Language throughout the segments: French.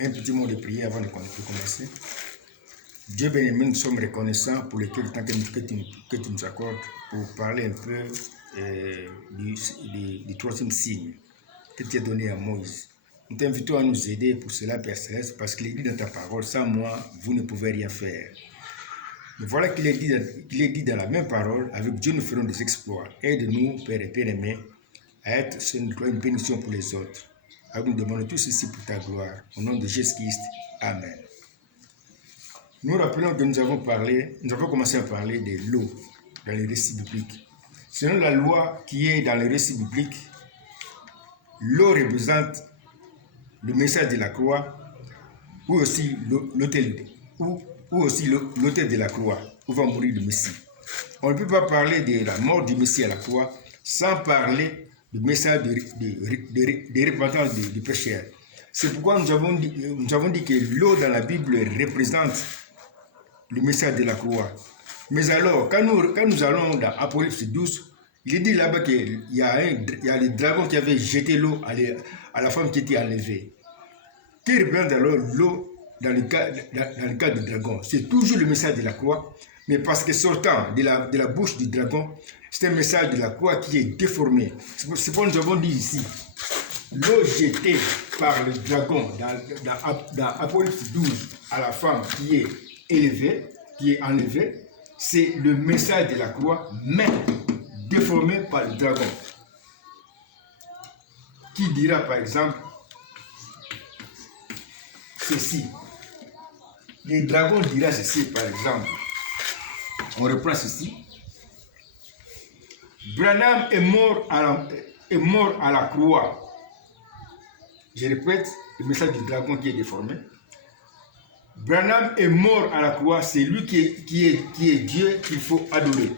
Un petit mot de prière avant de commencer. Dieu bien-aimé, nous sommes reconnaissants pour le temps que tu nous accordes pour parler un peu du troisième signe que tu as donné à Moïse. Nous t'invitons à nous aider pour cela, Père Céleste, parce qu'il est dit dans ta parole, sans moi, vous ne pouvez rien faire. Mais voilà qu'il est dit dans la même parole, avec Dieu nous ferons des exploits. Aide-nous, Père et bien-aimé, à être une bénédiction pour les autres. Alors nous demandons tout ceci pour ta gloire. Au nom de Jésus-Christ, Amen. Nous rappelons que nous avons commencé à parler de l'eau dans les récits bibliques. Selon la loi qui est dans les récits bibliques, l'eau représente le message de la croix ou aussi l'autel de la croix où va mourir le Messie. On ne peut pas parler de la mort du Messie à la croix sans parler du message de repentance du pécheur. C'est pourquoi nous avons dit que l'eau dans la Bible représente le message de la croix. Mais alors, quand nous allons dans Apocalypse 12, il est dit là-bas qu'il y a le dragon qui avait jeté l'eau à la femme qui était enlevée. Qui représente alors l'eau dans le cas du dragon? C'est toujours le message de la croix, mais parce que sortant de la bouche du dragon, c'est un message de la croix qui est déformé. C'est pourquoi nous avons dit ici, l'eau jetée par le dragon dans Apocalypse 12 à la femme qui est enlevée, c'est le message de la croix, mais déformé par le dragon. Qui dira par exemple ceci? Le dragon dira ceci par exemple. On reprend ceci. Branham est mort à la croix. Je répète, le message du dragon qui est déformé. Branham est mort à la croix, c'est lui qui est Dieu qu'il faut adorer.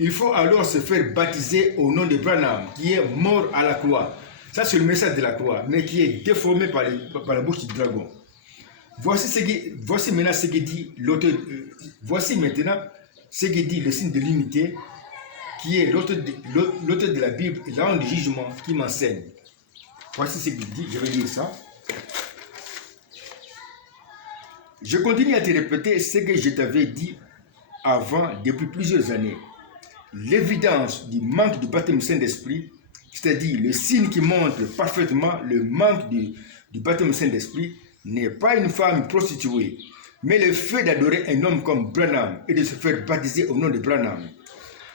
Il faut alors se faire baptiser au nom de Branham, qui est mort à la croix. Ça, c'est le message de la croix, mais qui est déformé par la bouche du dragon. Voici maintenant ce que dit l'auteur. Voici maintenant ce que dit le signe de l'unité, qui est l'auteur de la Bible, l'ange du jugement qui m'enseigne. Voici ce qu'il dit, je vais lire ça. Je continue à te répéter ce que je t'avais dit avant depuis plusieurs années. L'évidence du manque du baptême Saint-Esprit, c'est-à-dire le signe qui montre parfaitement le manque du baptême Saint-Esprit, n'est pas une femme prostituée, mais le fait d'adorer un homme comme Branham et de se faire baptiser au nom de Branham.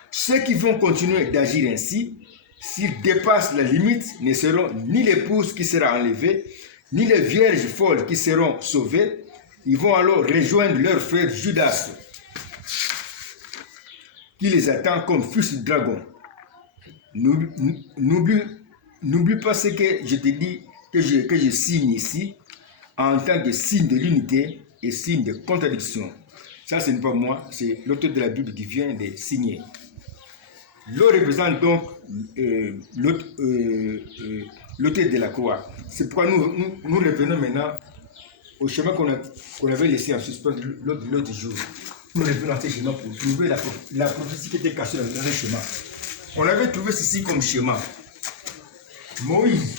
Ceux qui vont continuer d'agir ainsi, s'ils dépassent la limite, ne seront ni l'épouse qui sera enlevée, ni les vierges folles qui seront sauvées. Ils vont alors rejoindre leur frère Judas, qui les attend comme fils du dragon. N'oublie pas ce que je te dis, que je signe ici, en tant que signe de l'unité et signe de contradiction. Ça, ce n'est pas moi, c'est l'auteur de la Bible qui vient de signer. L'eau représente donc l'auteur de la croix. C'est pourquoi nous revenons maintenant au chemin qu'on avait laissé en suspens l'autre jour. Nous revenons dans ce chemin pour trouver la prophétie qui était cachée dans le chemin. On avait trouvé ceci comme schéma. Moïse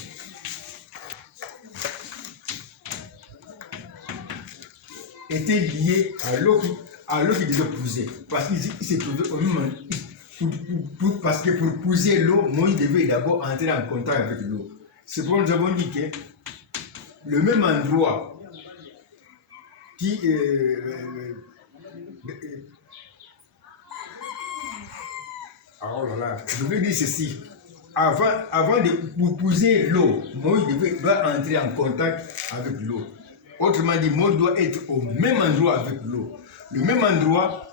était lié à l'eau qui devait pousser. Parce qu'il s'est trouvé au même parce que pour pousser l'eau, Moïse devait d'abord entrer en contact avec l'eau. C'est pourquoi nous avons dit que le même endroit qui je veux dire ceci. Avant de pousser l'eau, Moïse doit entrer en contact avec l'eau. Autrement dit, Moïse doit être au même endroit avec l'eau. Le même endroit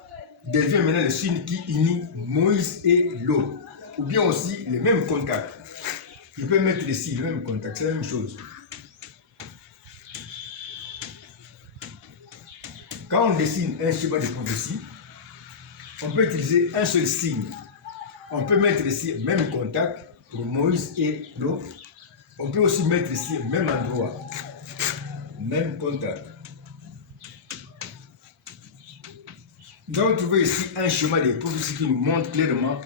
devient maintenant le signe qui unit Moïse et l'eau. Ou bien aussi le même contact. Je peux mettre ici le même contact, c'est la même chose. Quand on dessine un schéma de prophétie, on peut utiliser un seul signe. On peut mettre ici le même contact pour Moïse et l'eau. On peut aussi mettre ici le même endroit, même contact. Nous avons trouvé ici un schéma de prophétie qui nous montre clairement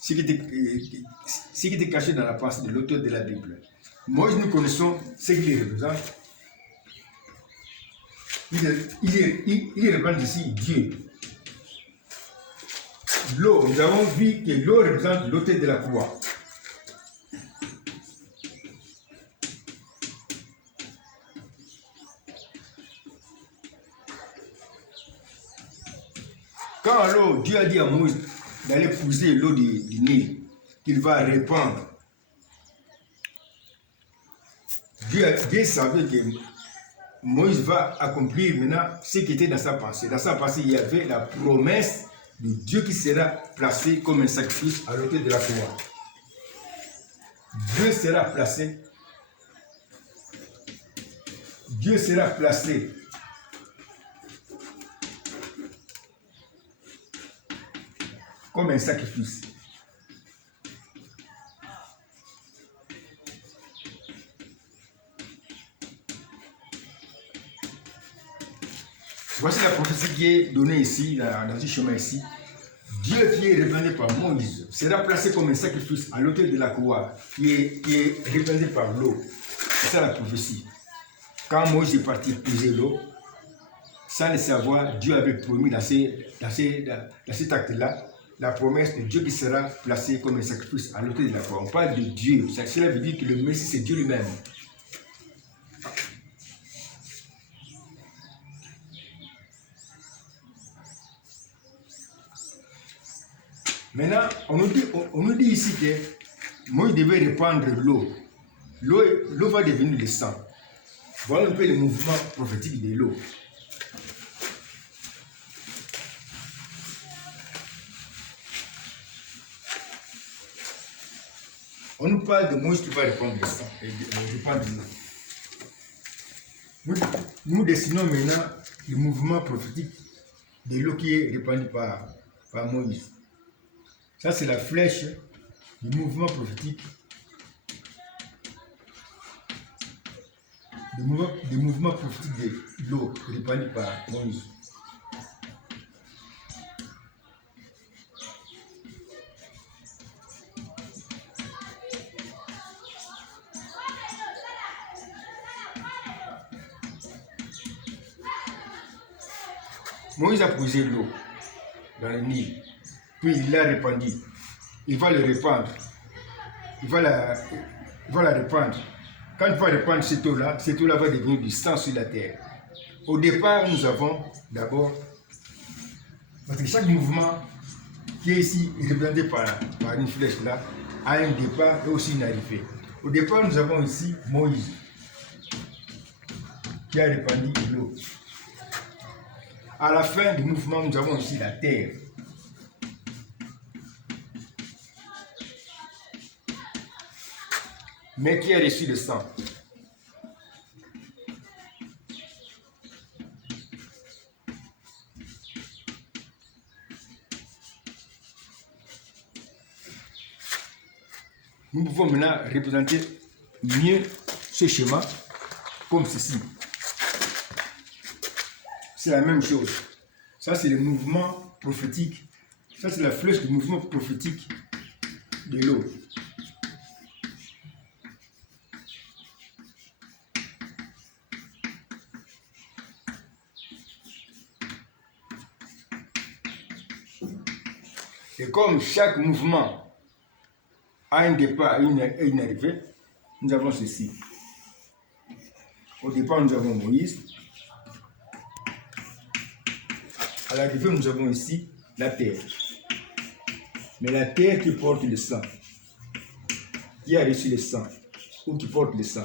ce qui était caché dans la pensée de l'auteur de la Bible. Moïse, nous connaissons ce qu'il représente. Il représente ici Dieu. L'eau, nous avons vu que l'eau représente l'autel de la croix. Quand alors Dieu a dit à Moïse d'aller puiser l'eau du Nil, qu'il va répandre, Dieu savait que Moïse va accomplir maintenant ce qui était dans sa pensée. Dans sa pensée, il y avait la promesse de Dieu qui sera placé comme un sacrifice à l'autel de la croix. Dieu sera placé comme un sacrifice. Voici la prophétie qui est donnée ici, dans ce chemin ici. Dieu qui est représenté par Moïse sera placé comme un sacrifice à l'autel de la croix, qui est représenté par l'eau. C'est ça la prophétie. Quand Moïse est parti puiser l'eau, sans le savoir, Dieu avait promis dans cet acte-là, la promesse de Dieu qui sera placé comme un sacrifice à l'autel de la croix. On parle de Dieu. Cela veut dire que le Messie, c'est Dieu lui-même. Maintenant, on nous dit ici que Moïse devait répandre l'eau. L'eau va devenir le sang. Voilà un peu le mouvement prophétique de l'eau. On nous parle de Moïse qui va répandre le sang. Répandre l'eau. Nous dessinons maintenant le mouvement prophétique de l'eau qui est répandu par Moïse. Ça, c'est la flèche du mouvement prophétique. Du mouvement prophétique de l'eau répandue par Moïse. Moïse a posé l'eau dans le Nil. Puis il l'a répandue. Il va le répandre. Il va la répandre. Quand il va répandre cette eau-là va devenir du sang sur la terre. Au départ, nous avons d'abord, parce que chaque mouvement qui est ici représenté par une flèche là, a un départ et aussi une arrivée. Au départ, nous avons ici Moïse qui a répandu l'eau. À la fin du mouvement, nous avons ici la terre. Mais qui a reçu le sang. Nous pouvons maintenant représenter mieux ce schéma comme ceci. C'est la même chose. Ça, c'est le mouvement prophétique. Ça, c'est la flèche du mouvement prophétique de l'eau. Et comme chaque mouvement a un départ et une arrivée, nous avons ceci. Au départ, nous avons Moïse. À l'arrivée, nous avons ici la terre. Mais la terre qui porte le sang, qui a reçu le sang, ou qui porte le sang.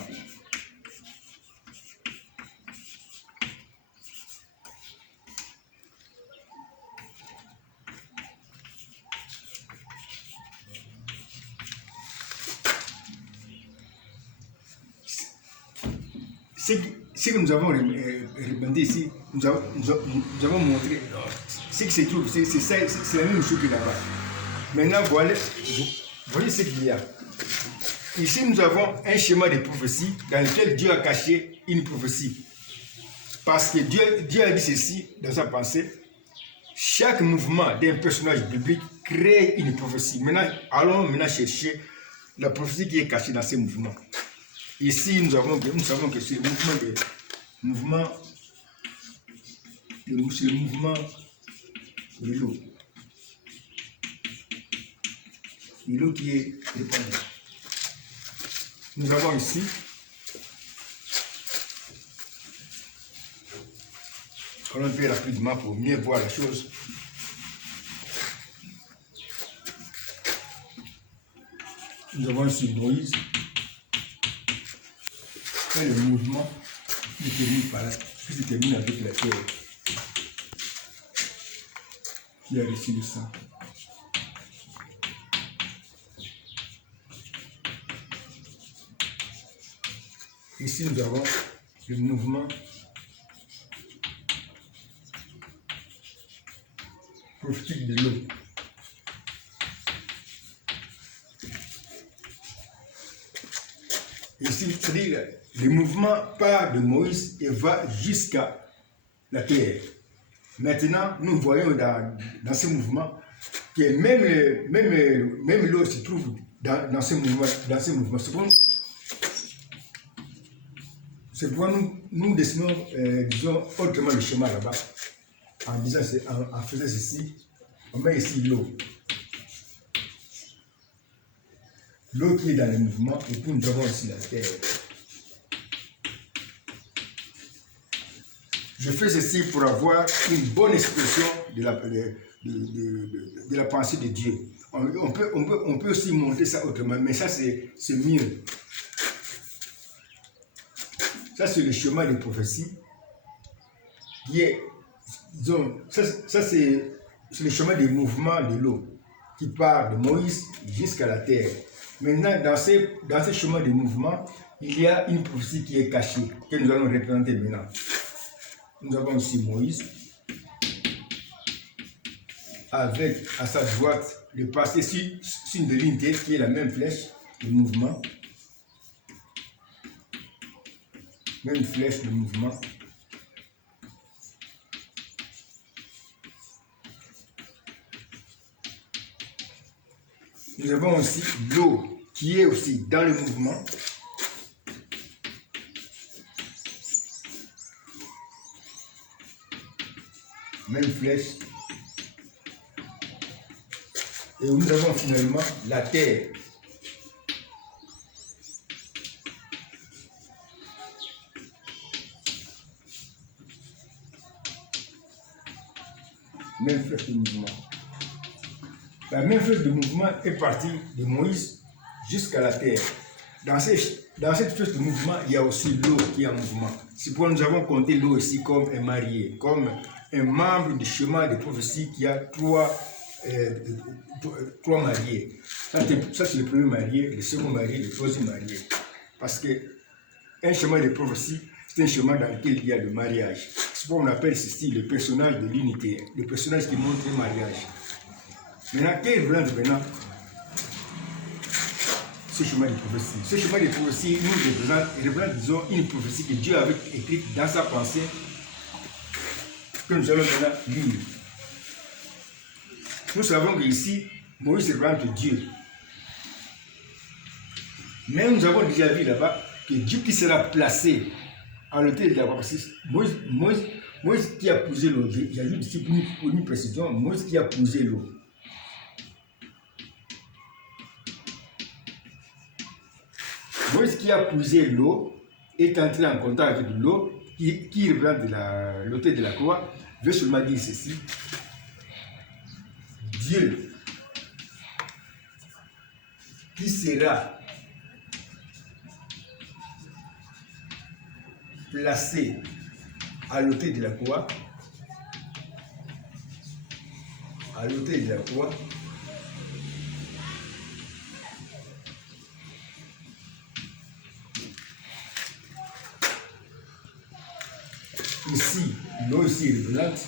Ce que nous avons répété ici, nous avons montré ce qui se trouve, c'est la même chose que là-bas. Maintenant, voyez ce qu'il y a. Ici, nous avons un schéma de prophétie dans lequel Dieu a caché une prophétie. Parce que Dieu a dit ceci dans sa pensée. Chaque mouvement d'un personnage biblique crée une prophétie. Maintenant, allons chercher la prophétie qui est cachée dans ces mouvements. Ici, nous savons que c'est le mouvement de l'eau. L'eau qui est répandue. Nous avons ici on peut rapidement pour mieux voir la chose. Nous avons ici Moïse et le mouvement qui se termine avec la terre qui a reçu le sang. Ici, nous avons le mouvement prophétique de l'eau. Ici, c'est-à-dire le mouvement part de Moïse et va jusqu'à la terre. Maintenant, nous voyons dans ce mouvement que même l'eau se trouve dans ce mouvement. C'est pourquoi nous dessinons, disons, autrement le schéma là-bas. En faisant ceci, on met ici l'eau. L'eau qui est dans le mouvement, et puis nous avons ici la terre. Je fais ceci pour avoir une bonne expression de la pensée de Dieu. On peut aussi montrer ça autrement, mais ça c'est mieux. Ça c'est le chemin de prophétie qui est, disons, ça c'est le chemin du mouvement de l'eau qui part de Moïse jusqu'à la terre. Maintenant, dans ce chemin de mouvement, il y a une prophétie qui est cachée, que nous allons représenter maintenant. Nous avons ici Moïse, avec à sa droite le passé sur une de ligne qui est la même flèche, le mouvement. Même flèche de mouvement. Nous avons aussi l'eau qui est aussi dans le mouvement. Même flèche. Et nous avons finalement la terre. Même flèche de mouvement. La même flèche de mouvement est partie de Moïse jusqu'à la terre. Dans cette flèche de mouvement, il y a aussi l'eau qui est en mouvement. C'est pourquoi nous avons compté l'eau ici comme un marié, comme un membre du chemin de prophétie qui a trois mariés. Ça, c'est le premier marié, le second marié, le troisième marié. Parce qu'un chemin de prophétie, c'est un chemin dans lequel il y a le mariage. C'est pourquoi on appelle ceci le personnage de l'unité, le personnage qui montre le mariage. Maintenant, quel représente maintenant ce chemin de prophétie? Ce chemin de prophétie nous représente, disons, une prophétie que Dieu avait écrite dans sa pensée, que nous allons maintenant lire. Nous savons qu'ici, Moïse représente Dieu. Mais nous avons déjà vu là-bas que Dieu qui sera placé à l'autel de la croix. Moïse qui a posé l'eau, j'ajoute ici pour une précision, Moïse qui a posé l'eau. Moïse qui a posé l'eau est entré en contact avec l'eau qui représente l'autel de la croix, veut seulement dire ceci. Dieu qui sera placé à l'autel de la croix, ici, l'eau ici représente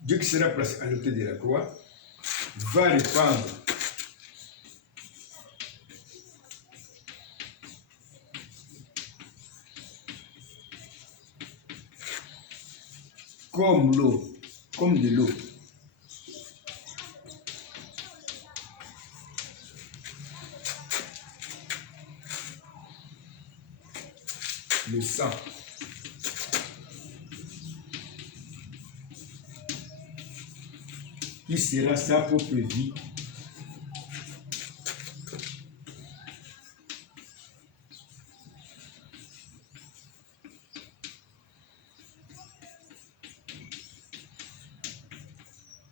Dieu qui sera placé à l'autel de la croix va répandre comme l'eau, comme de l'eau. Le sang. Qui sera sa propre vie.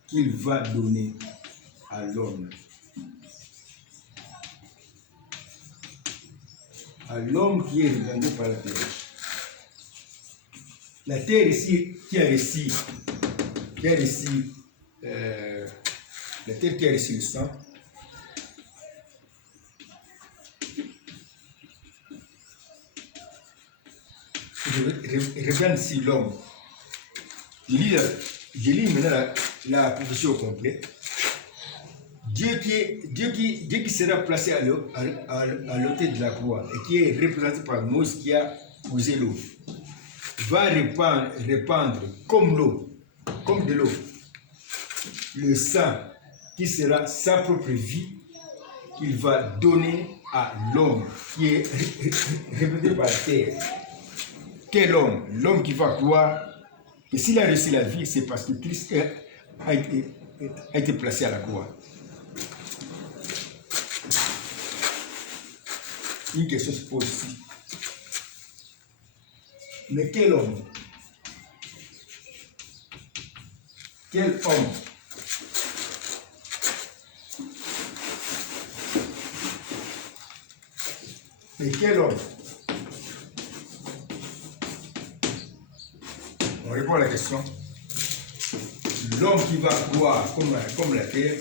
Qu'il va donner à l'homme. À l'homme qui est regardé par la terre. La terre ici, qui a reçu, la terre qui a reçu le sang, regarde ici l'homme. Je lis maintenant la profession au complet. Dieu qui sera placé à l'autel de la croix et qui est représenté par Moïse qui a posé l'eau, va répandre comme l'eau, comme de l'eau, le sang qui sera sa propre vie qu'il va donner à l'homme qui est représenté par la terre. Quel homme? L'homme qui va croire que s'il a reçu la vie, c'est parce que Christ a été placé à la croix. Une question se pose ici. Mais quel homme? Quel homme? Mais quel homme? On répond à la question. L'homme qui va croire comme la terre,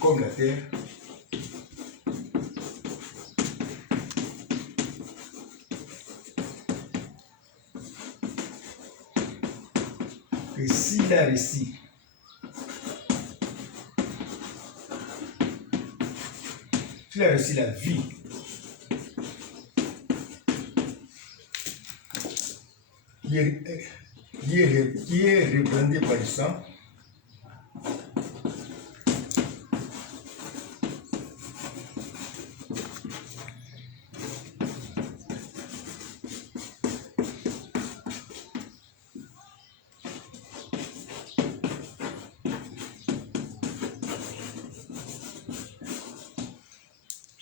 comme la terre, que s'il a réussi la vie, qui est représenté par le sang,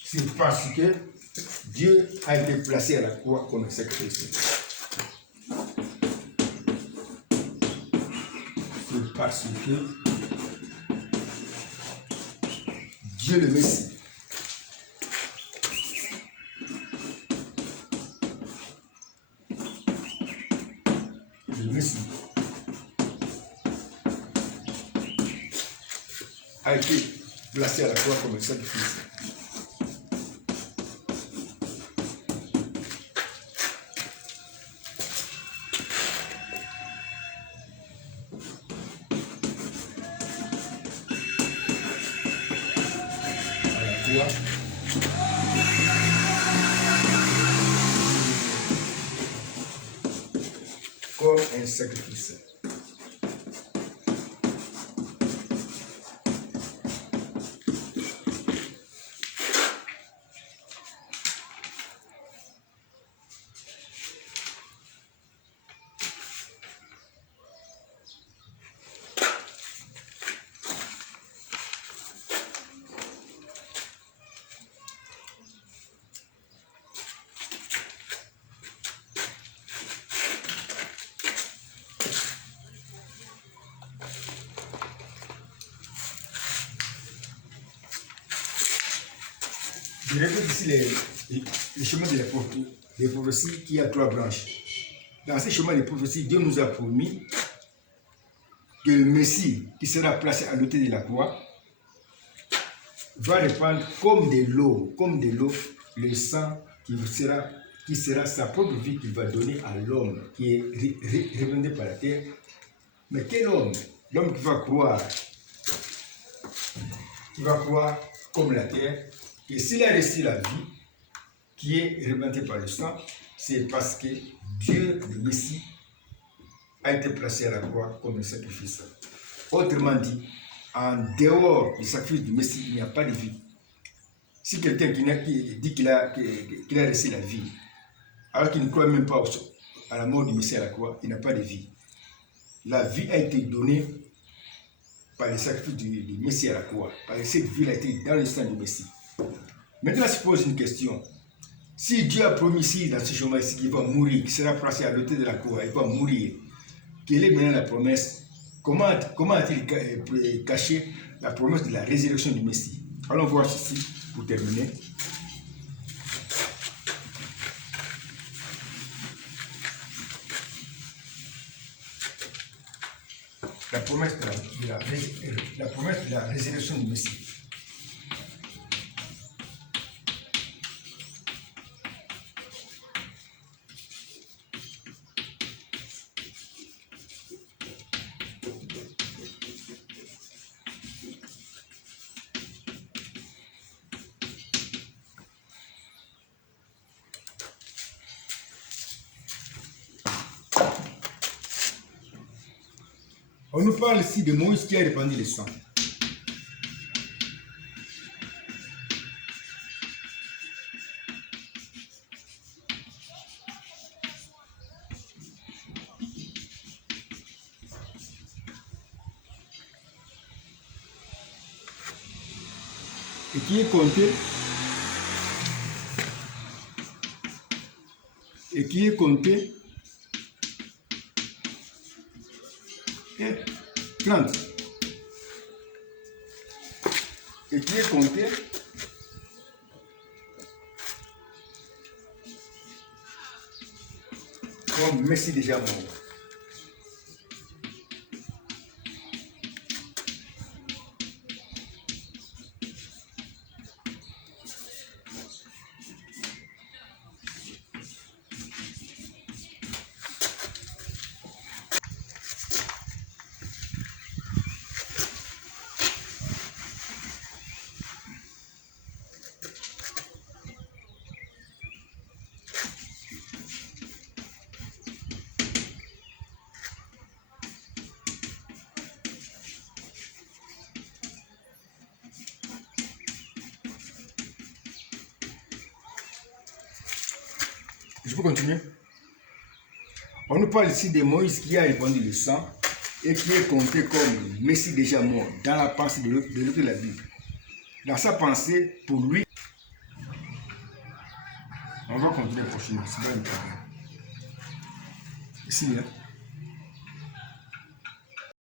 c'est parce que Dieu a été placé à la croix comme un sacrifice. C'est parce que Dieu le Messie a été placé à la croix comme un sacrifice. Comme un sacrifice. Je répète ici les chemins des prophéties qui a 3 branches. Dans ces chemins des prophéties, Dieu nous a promis que le Messie qui sera placé à l'autel de la croix va répandre comme de l'eau, le sang qui sera sa propre vie qu'il va donner à l'homme qui est représenté par la terre. Mais quel homme? L'homme qui va croire comme la terre, que s'il a reçu la vie qui est représentée par le sang, c'est parce que Dieu, le Messie, a été placé à la croix comme un sacrifice. Autrement dit, en dehors du sacrifice du Messie, il n'y a pas de vie. Si quelqu'un qui dit qu'il a reçu la vie, alors qu'il ne croit même pas à la mort du Messie à la croix, il n'a pas de vie. La vie a été donnée par le sacrifice du Messie à la croix. Parce que cette vie a été dans le sang du Messie. Maintenant, se pose une question. Si Dieu a promis ici, dans ce jour ici, qu'il va mourir, qu'il sera placé à l'autel de la croix, il va mourir, quelle est maintenant la promesse? Comment a-t-il caché la promesse de la résurrection du Messie? Allons voir ceci pour terminer. La promesse de la résurrection du Messie. On nous parle ici de Moïse qui a répandu le sang. Et qui est compté et 30 et qui est compté comme Messie déjà mort. Je peux continuer? On nous parle ici de Moïse qui a répandu le sang et qui est compté comme Messie déjà mort dans la pensée de l'auteur de la Bible. Dans sa pensée, pour lui, on va continuer prochainement. C'est pas un problème. Ici, hein?